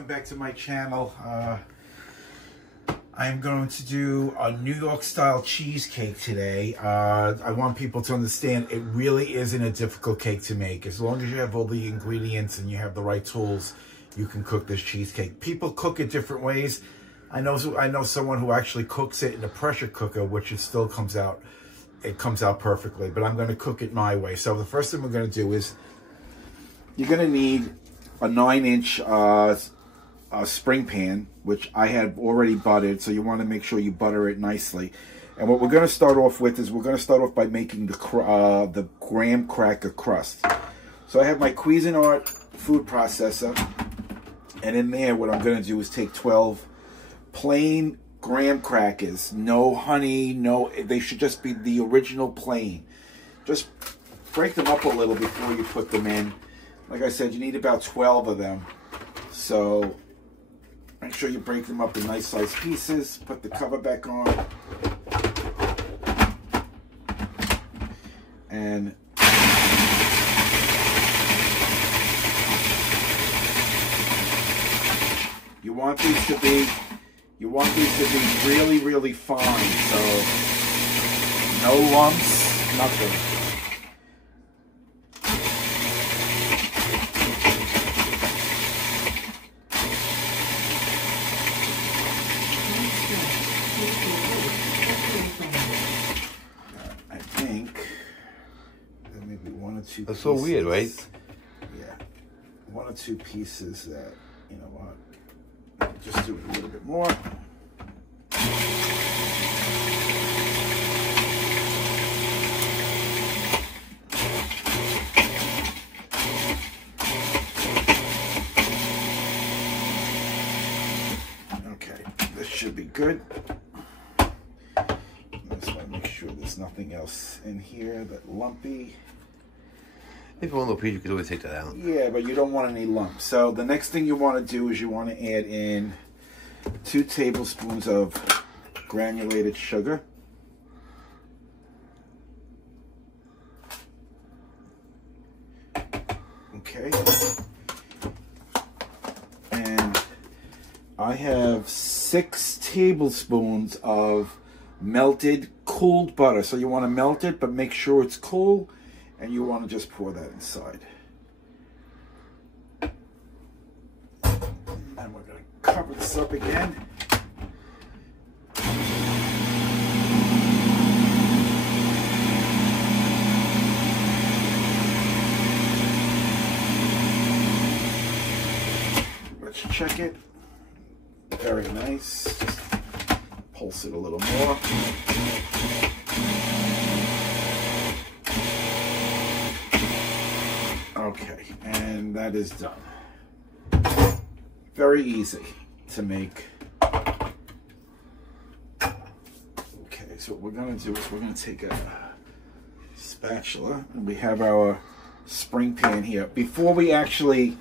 welcome back to my channel. I'm going to do a New York style cheesecake today. I want people to understand it really isn't a difficult cake to make. As long as you have all the ingredients and you have the right tools, you can cook this cheesecake. People cook it different ways. I know someone who actually cooks it in a pressure cooker, which it still comes out. It comes out perfectly, but I'm going to cook it my way. So the first thing we're going to do is you're going to need a 9-inch spring pan, which I have already buttered, so you want to make sure you butter it nicely. And what we're going to start off with is we're going to start off by making the graham cracker crust. So I have my Cuisinart food processor, and in there what I'm going to do is take 12 plain graham crackers, no honey, they should just be the original plain. Just break them up a little before you put them in. Like I said, you need about 12 of them. So make sure you break them up in nice sized pieces. Put the cover back on. And you want these to be really, really fine. So no lumps, nothing. That's so weird, right? Yeah. 1 or 2 pieces that, you know what, just do it a little bit more. Okay, this should be good. I just want to make sure there's nothing else in here that lumpy. If one little piece, you could always take that out. Yeah, but you don't want any lumps. So the next thing you want to do is you want to add in 2 tablespoons of granulated sugar. Okay. And I have 6 tablespoons of melted cooled butter. So you want to melt it, but make sure it's cool. And you want to just pour that inside. And we're going to cover this up again. Let's check it. Very nice. Just pulse it a little more. Okay, and that is done. Very easy to make. Okay, so what we're going to do is we're going to take a spatula, and we have our spring pan here. Before we actually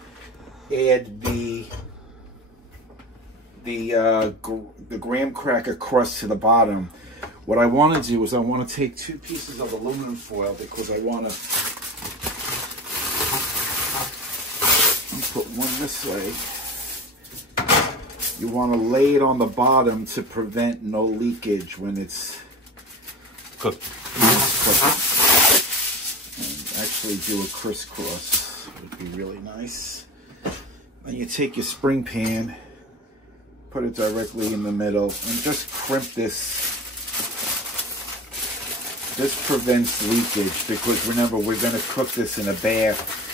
add the graham cracker crust to the bottom, what I want to do is I want to take 2 pieces of aluminum foil, because I want to put one this way. You want to lay it on the bottom to prevent no leakage when it's cooked. And actually do a crisscross would be really nice. Then you take your spring pan, put it directly in the middle, and just crimp this. This prevents leakage, because remember, we're going to cook this in a bath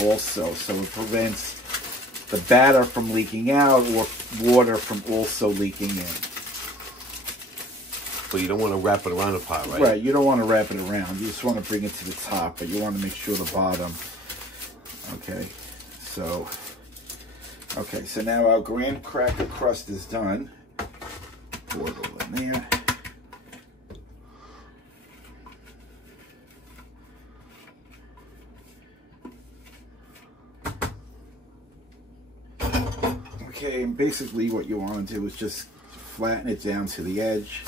also, so it prevents the batter from leaking out or water from also leaking in. But you don't want to wrap it around the pot, right? Right, you don't want to wrap it around. You just want to bring it to the top, but you want to make sure the bottom. Okay, so now our graham cracker crust is done. Pour it all in there. Okay, and basically what you want to do is just flatten it down to the edge.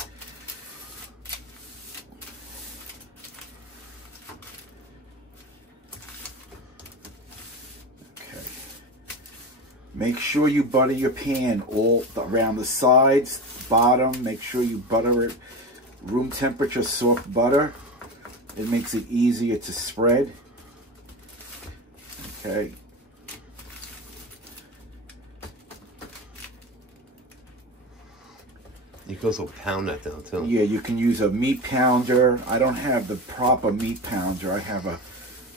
Make sure you butter your pan all around the sides, bottom. Make sure you butter it room temperature soft butter. It makes it easier to spread. Okay. You can also pound that down too. Yeah, you can use a meat pounder. I don't have the proper meat pounder. I have a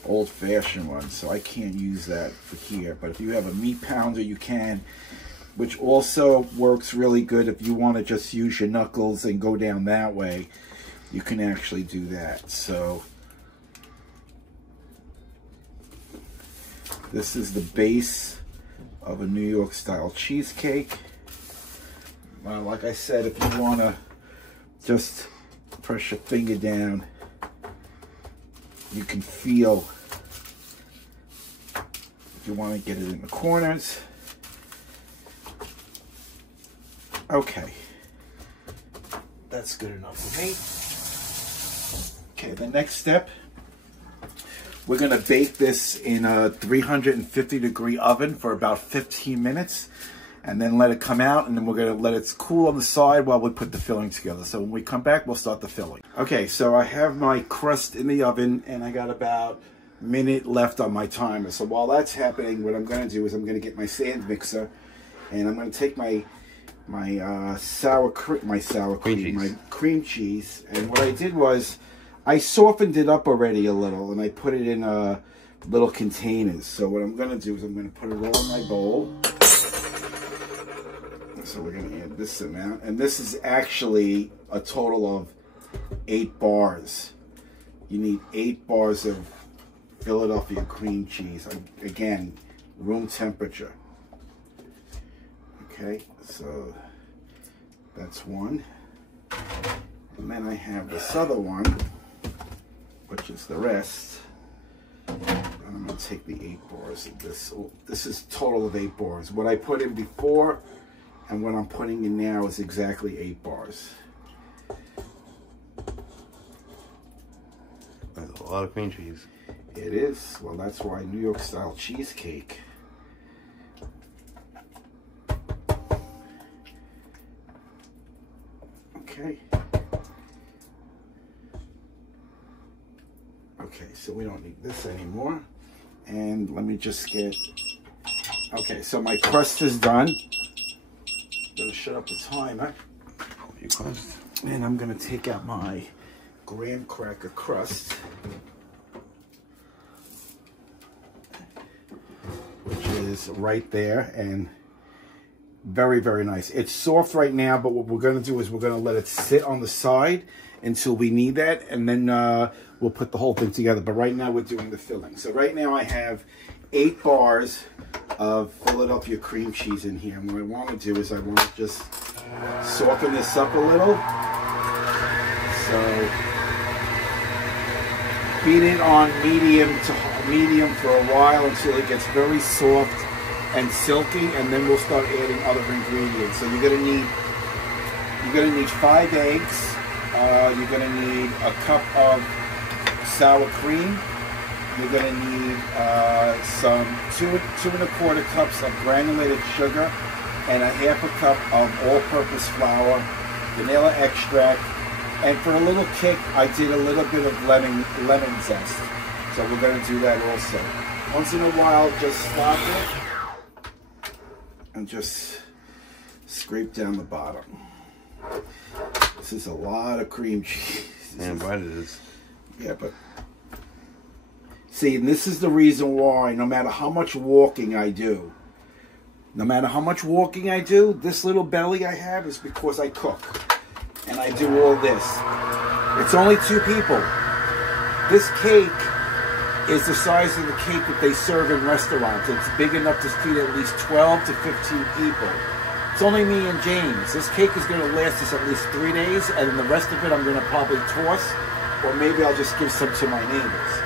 old-fashioned one, so I can't use that for here. But if you have a meat pounder, you can, which also works really good if you want to just use your knuckles and go down that way. You can actually do that. So this is the base of a New York style cheesecake. Well, like I said, if you want to just press your finger down, you can feel, if you want to get it in the corners. Okay, that's good enough for me. Okay, the next step, we're going to bake this in a 350-degree oven for about 15 minutes. And then let it come out, and then we're gonna let it cool on the side while we put the filling together. So when we come back, we'll start the filling. Okay, so I have my crust in the oven, and I got about a minute left on my timer. So while that's happening, what I'm gonna do is I'm gonna get my sand mixer, and I'm gonna take my cream cheese, and what I did was I softened it up already a little, and I put it in little containers. So what I'm gonna do is I'm gonna put it all in my bowl. So we're going to add this amount, and this is actually a total of 8 bars. You need 8 bars of Philadelphia cream cheese. Again, room temperature. Okay, so that's one. And then I have this other one, which is the rest. And I'm going to take the 8 bars of this. So this is total of 8 bars. What I put in before and what I'm putting in now is exactly 8 bars. That's a lot of cream cheese. It is. Well, that's why New York style cheesecake. Okay. Okay, so we don't need this anymore. And let me just get... Okay, so my crust is done. Gonna shut up the timer. And I'm gonna take out my graham cracker crust, which is right there, and very, very nice. It's soft right now, but what we're gonna do is we're gonna let it sit on the side until we need that, and then we'll put the whole thing together. But right now we're doing the filling. So right now I have 8 bars of Philadelphia cream cheese in here, and what I want to do is I want to just soften this up a little. So beat it on medium for a while until it gets very soft and silky, and then we'll start adding other ingredients. So you're gonna need 5 eggs. You're gonna need a cup of sour cream. You're going to need some 2 1/4 cups of granulated sugar and a 1/2 cup of all-purpose flour, vanilla extract, and for a little kick, I did a little bit of lemon zest. So we're going to do that also. Once in a while, just stop it and just scrape down the bottom. This is a lot of cream cheese. And right it is. Yeah, but... See, and this is the reason why no matter how much walking I do, this little belly I have is because I cook. And I do all this. It's only 2 people. This cake is the size of the cake that they serve in restaurants. It's big enough to feed at least 12 to 15 people. It's only me and James. This cake is going to last us at least 3 days, and then the rest of it I'm going to probably toss, or maybe I'll just give some to my neighbors.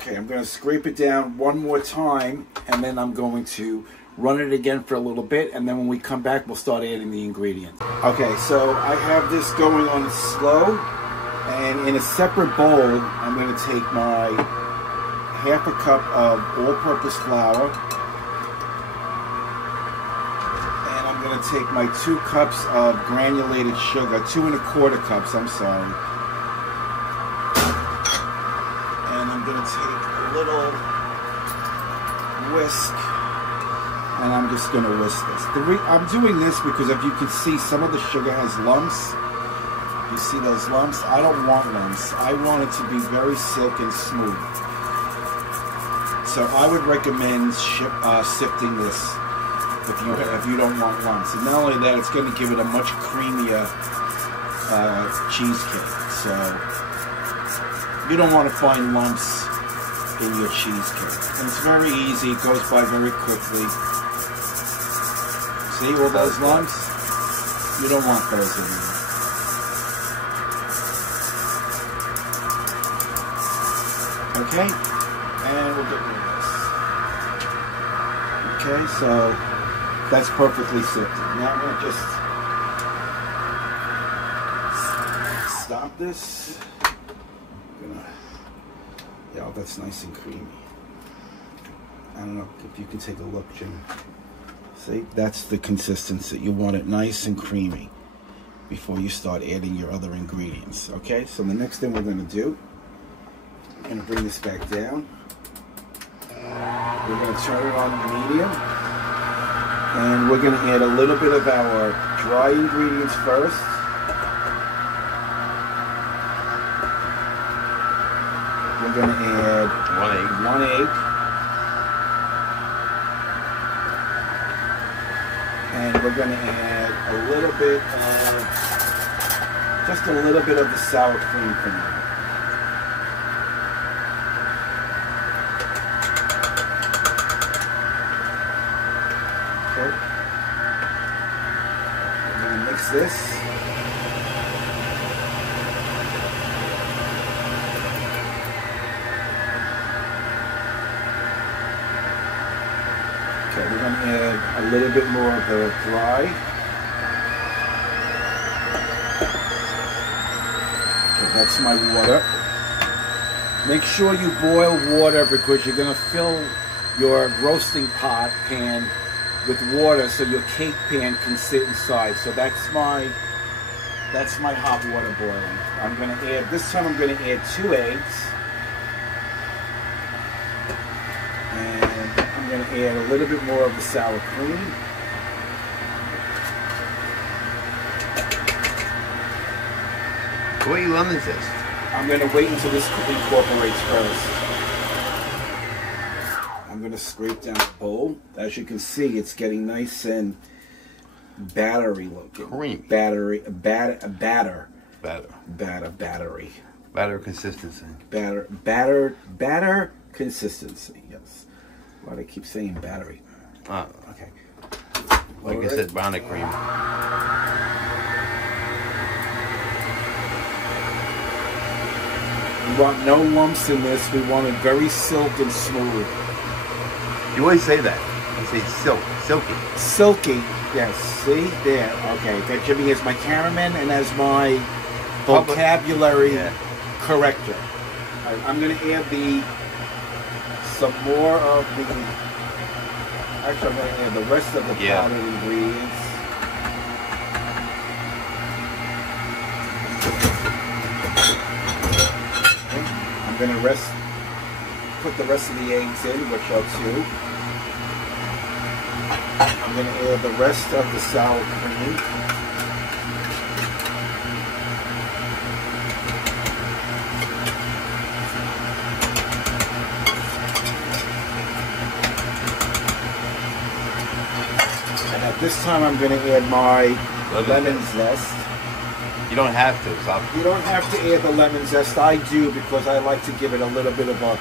Okay, I'm going to scrape it down one more time, and then I'm going to run it again for a little bit, and then when we come back, we'll start adding the ingredients. Okay, so I have this going on slow, And in a separate bowl, I'm going to take my half a cup of all-purpose flour. And I'm going to take my 2 cups of granulated sugar, 2 1/4 cups, I'm sorry. And I'm going to take a little whisk. And I'm just going to whisk this. I'm doing this because if you can see, some of the sugar has lumps. You see those lumps? I don't want lumps. I want it to be very silky and smooth. So I would recommend sifting this if you don't want lumps. And not only that, it's going to give it a much creamier cheesecake. So you don't want to find lumps in your cheesecake. And it's very easy. It goes by very quickly. See all those lumps? You don't want those in there. Okay, and we'll get rid of this. Okay, so that's perfectly sifted. Now I'm going to just stop this. Yeah, that's nice and creamy. I don't know if you can take a look, Jim. See, that's the consistency. You want it nice and creamy before you start adding your other ingredients. Okay, so the next thing we're going to do, I'm going to bring this back down. We're going to turn it on medium. And we're going to add a little bit of our dry ingredients first. We're going to add 1 egg. And we're going to add a little bit of, just a little bit of the sour cream for now. Okay. We're going to mix this. Okay, we're going to add a little bit more of the dry. Okay, that's my water. Make sure you boil water because you're going to fill your roasting pan with water so your cake pan can sit inside. So that's my hot water boiling. I'm going to add, this time I'm going to add 2 eggs. I'm going to add a little bit more of the sour cream. What lemon zest? I'm going to wait until this incorporates first. I'm going to scrape down the bowl. As you can see, it's getting nice and battery looking. Cream. Battery consistency. Batter consistency, yes. Why do I keep saying battery? Okay. Like I said, brownie cream. We want no lumps in this. We want it very silky and smooth. You always say that. You say silky. Silky, yes. See? There. Okay. That Jimmy is my cameraman and as my vocabulary corrector. Right, I'm going to add some more of the... Actually, I'm going to add the rest of the powdered ingredients. Okay. I'm going to put the rest of the eggs in, which are 2. I'm going to add the rest of the sour cream. And at this time, I'm going to add my lemon zest. You don't have to. You don't have to add the lemon zest. I do because I like to give it a little bit of a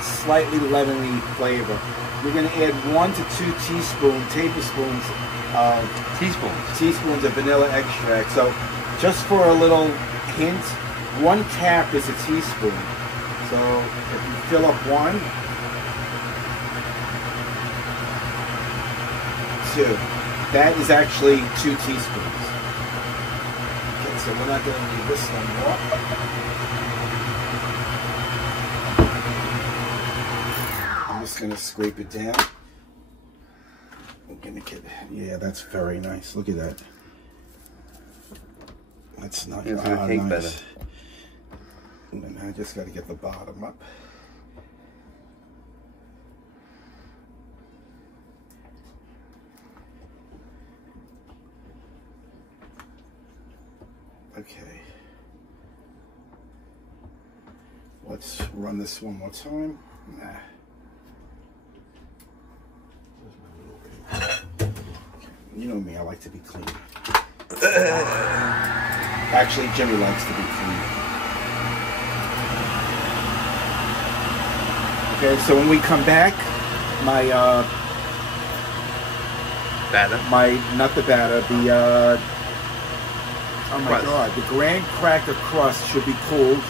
slightly lemony flavor. We're going to add 1 to 2 teaspoons of vanilla extract. So just for a little hint, 1 cap is a teaspoon. So if you fill up 1, 2, that is actually 2 teaspoons. Okay, so so we're not going to need this one more. I'm just going to scrape it down. I'm going to get, yeah, that's very nice. Look at that. That's not it's going to take nice. better. And then I just got to get the bottom up. Okay. Let's run this one more time. Nah. You know me, I like to be clean. Actually, Jimmy likes to be clean. Okay, so when we come back, my Batter? not the batter, the oh my Crust. God, the graham cracker crust should be cooled.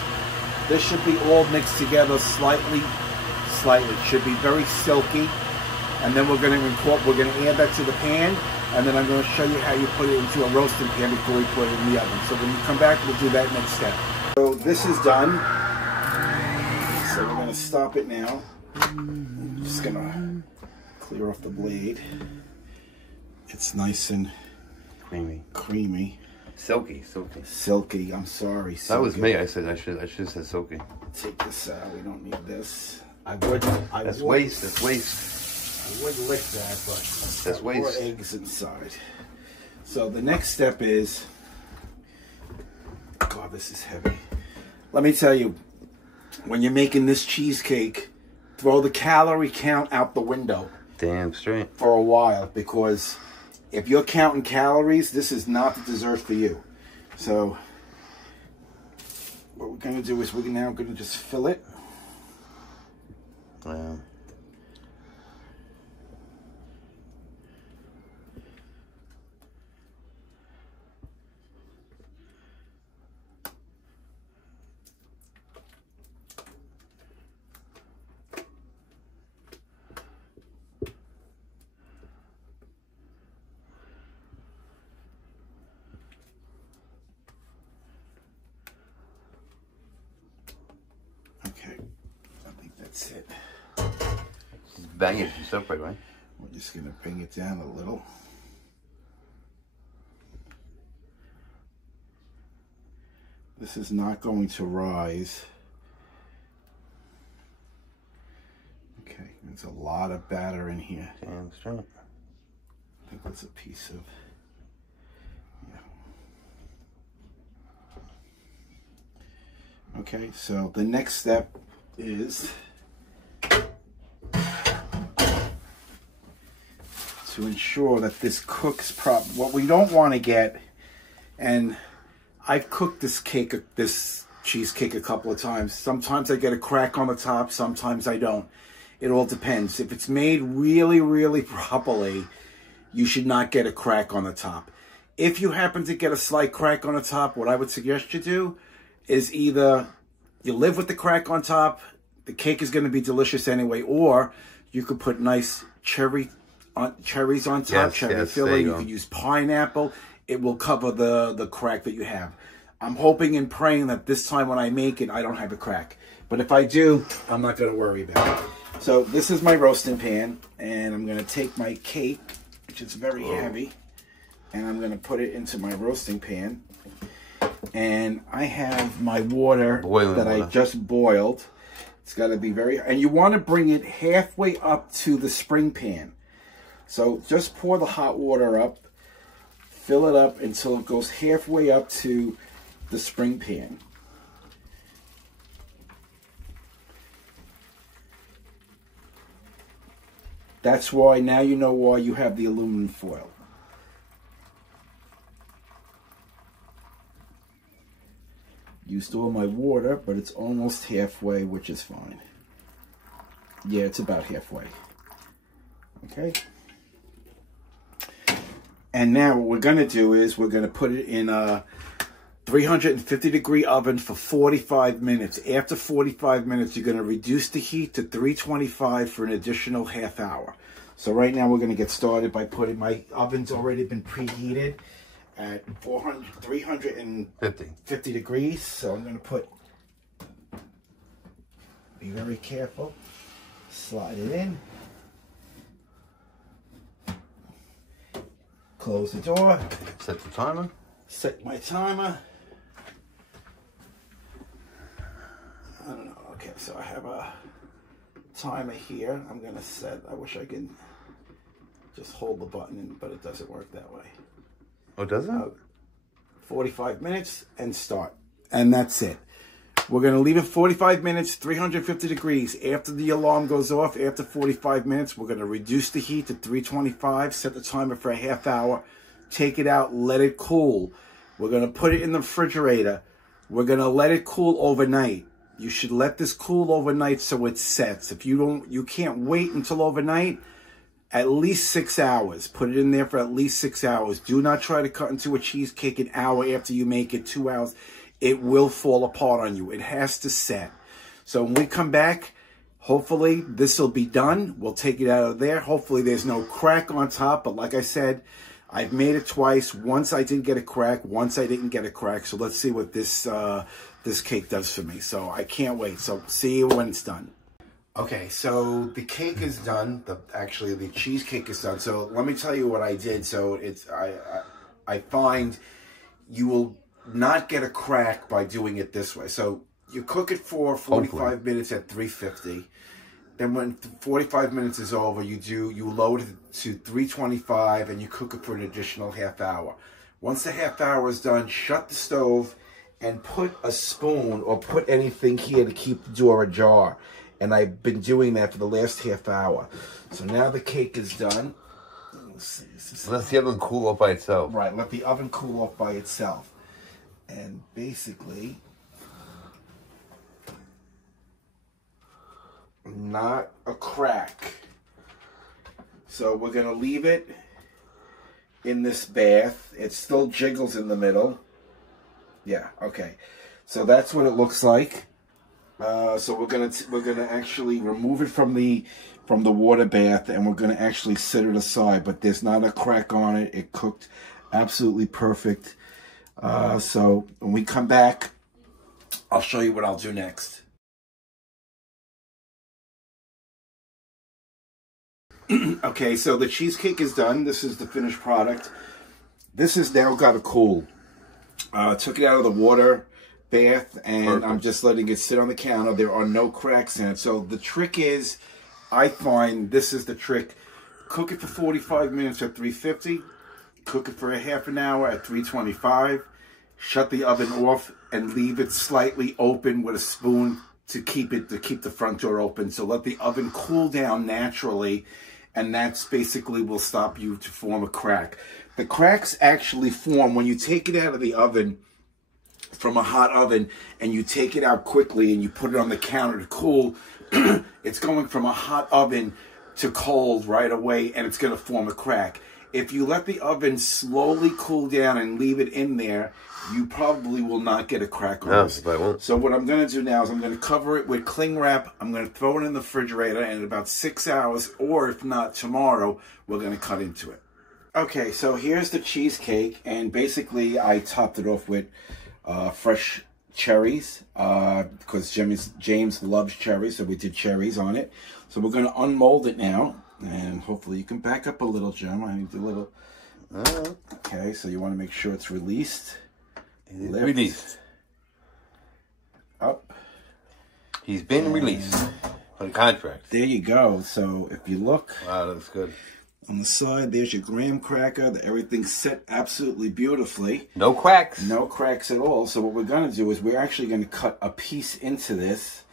This should be all mixed together slightly. Should be very silky. And then we're going to add that to the pan, and then I'm going to show you how you put it into a roasting pan before we put it in the oven. So when you come back, we'll do that next step. So this is done. So we're going to stop it now. I'm just going to clear off the blade. It's nice and creamy. Silky. Silky, I'm sorry. Silky. That was me. I should have said silky. Take this out. We don't need this. That's waste. I would lick that, but That's more waste. eggs inside. So the next step is, God, this is heavy. Let me tell you, when you're making this cheesecake, throw the calorie count out the window. Damn straight. For a while, because if you're counting calories, this is not the dessert for you. So what we're going to do is we're now going to just fill it. Wow. Okay, I think that's it. Just bang it yourself, right? We're just going to bring it down a little. This is not going to rise. Okay, there's a lot of batter in here. Damn straight. I think that's a piece of, yeah. Okay, so the next step is to ensure that this cooks what we don't want to get, and I've cooked this cheesecake a couple of times. Sometimes I get a crack on the top, sometimes I don't. It all depends. If it's made really, really properly, you should not get a crack on the top. If you happen to get a slight crack on the top, what I would suggest you do is either you live with the crack on top, the cake is going to be delicious anyway, or you could put nice cherries on top, cherry filling. You could use pineapple. It will cover the crack that you have. I'm hoping and praying that this time when I make it, I don't have a crack. But if I do, I'm not going to worry about it. So this is my roasting pan, and I'm going to take my cake, which is very heavy, and I'm going to put it into my roasting pan. And I have my water I just boiled. It's got to be and you want to bring it halfway up to the spring pan. So just pour the hot water up, fill it up until it goes halfway up to the spring pan. That's why, now you know why you have the aluminum foil. Used all my water, but it's almost halfway, which is fine. Yeah, it's about halfway. Okay. And now what we're going to do is we're going to put it in a 350-degree oven for 45 minutes. After 45 minutes, you're going to reduce the heat to 325 for an additional half hour. So right now we're going to get started by my oven's already been preheated. at 350 degrees. So I'm going to be very careful, slide it in, close the door, set the timer, set my timer. I don't know, okay, so I have a timer here. I'm going to set, I wish I could just hold the button, but it doesn't work that way. Oh, does it? 45 minutes and start. And that's it. We're going to leave it 45 minutes, 350 degrees. After the alarm goes off, after 45 minutes, we're going to reduce the heat to 325, set the timer for a half hour, take it out, let it cool. We're going to put it in the refrigerator. We're going to let it cool overnight. You should let this cool overnight so it sets. If you can't wait until overnight, at least 6 hours. Put it in there for at least 6 hours. Do not try to cut into a cheesecake an hour after you make it, 2 hours. It will fall apart on you. It has to set. So when we come back, hopefully this will be done. We'll take it out of there. Hopefully there's no crack on top. But like I said, I've made it twice. Once I did get a crack. Once I didn't get a crack. So let's see what this cake does for me. So I can't wait. So see you when it's done. Okay, so the cake is done. Actually, the cheesecake is done. So let me tell you what I did. So I find you will not get a crack by doing it this way. So you cook it for 45 minutes at 350. Then when 45 minutes is over, you load it to 325 and you cook it for an additional half hour. Once the half hour is done, shut the stove and put a spoon or put anything here to keep the door ajar. And I've been doing that for the last half hour. So now the cake is done. Let's see. Let the oven cool off by itself. Right, let the oven cool off by itself. And basically, not a crack. So we're going to leave it in this bath. It still jiggles in the middle. Yeah, okay. So that's what it looks like. So we're gonna actually remove it from the water bath, and we're gonna actually set it aside. But there's not a crack on it. It cooked absolutely perfect. So when we come back, I'll show you what I'll do next. Okay, so the cheesecake is done. This is the finished product. This has now got to cool. Took it out of the water bath, and perfect. I'm just letting it sit on the counter. There are no cracks in it. So the trick is, I find this is the trick. Cook it for 45 minutes at 350. Cook it for a half an hour at 325. Shut the oven off and leave it slightly open with a spoon to keep the front door open. So let the oven cool down naturally, and that's basically will stop you to form a crack. The cracks actually form when you take it out of the oven, from a hot oven, and you take it out quickly and you put it on the counter to cool. It's going from a hot oven to cold right away, and it's going to form a crack. If you let the oven slowly cool down and leave it in there, you probably will not get a crack on this. So what I'm going to do now is I'm going to cover it with cling wrap. I'm going to throw it in the refrigerator, and in about 6 hours, or if not tomorrow, we're going to cut into it. Okay, so here's the cheesecake, and basically I topped it off with fresh cherries, because James loves cherries, so we did cherries on it. So we're going to unmold it now, and hopefully you can back up a little, Jim. I need a little. Okay, so you want to make sure it's released. Released. Up. He's been released on contract. There you go. So if you look. Wow, that looks good. On the side, there's your graham cracker. Everything's set absolutely beautifully. No cracks. No cracks at all. So what we're going to do is we're actually going to cut a piece into this.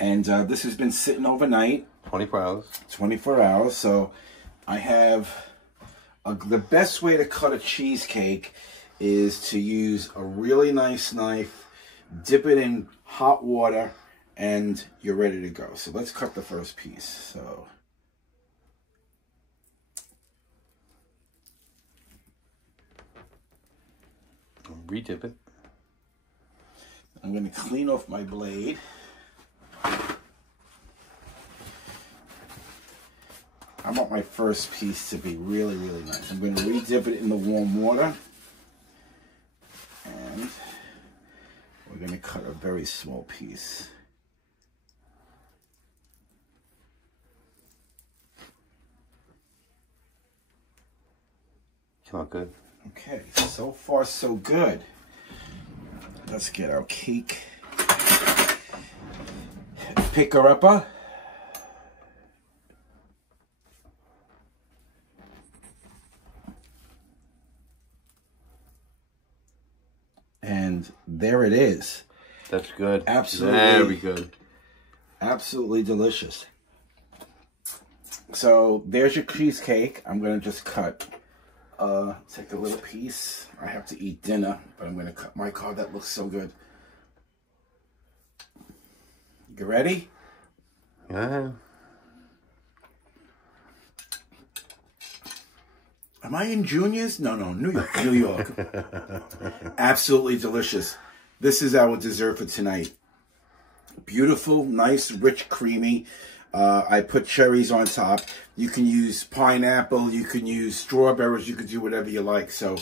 And this has been sitting overnight. 24 hours. 24 hours. So I have the best way to cut a cheesecake is to use a really nice knife, dip it in hot water, and you're ready to go. So let's cut the first piece. So re-dip it. I'm going to clean off my blade. I want my first piece to be really, really nice. I'm going to re-dip it in the warm water. cut a very small piece. Came out good. Okay, so far so good. Let's get our cake picker upper. And there it is. That's good. Absolutely. Very good. Absolutely delicious. So there's your cheesecake. I'm going to just cut. Take a little piece. I have to eat dinner, but I'm going to cut my card. That looks so good. You ready? Yeah. Am I in Juniors? No, New York. New York. Absolutely delicious. This is our dessert for tonight. Beautiful, nice, rich, creamy. I put cherries on top. You can use pineapple. You can use strawberries. You can do whatever you like. So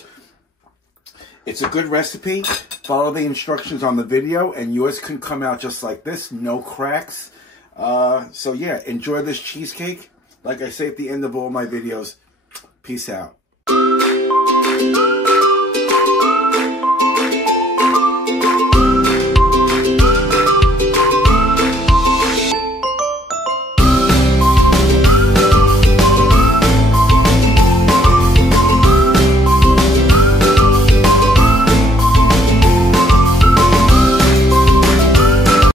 it's a good recipe. Follow the instructions on the video, and yours can come out just like this. No cracks. So yeah, enjoy this cheesecake. Like I say at the end of all my videos, peace out.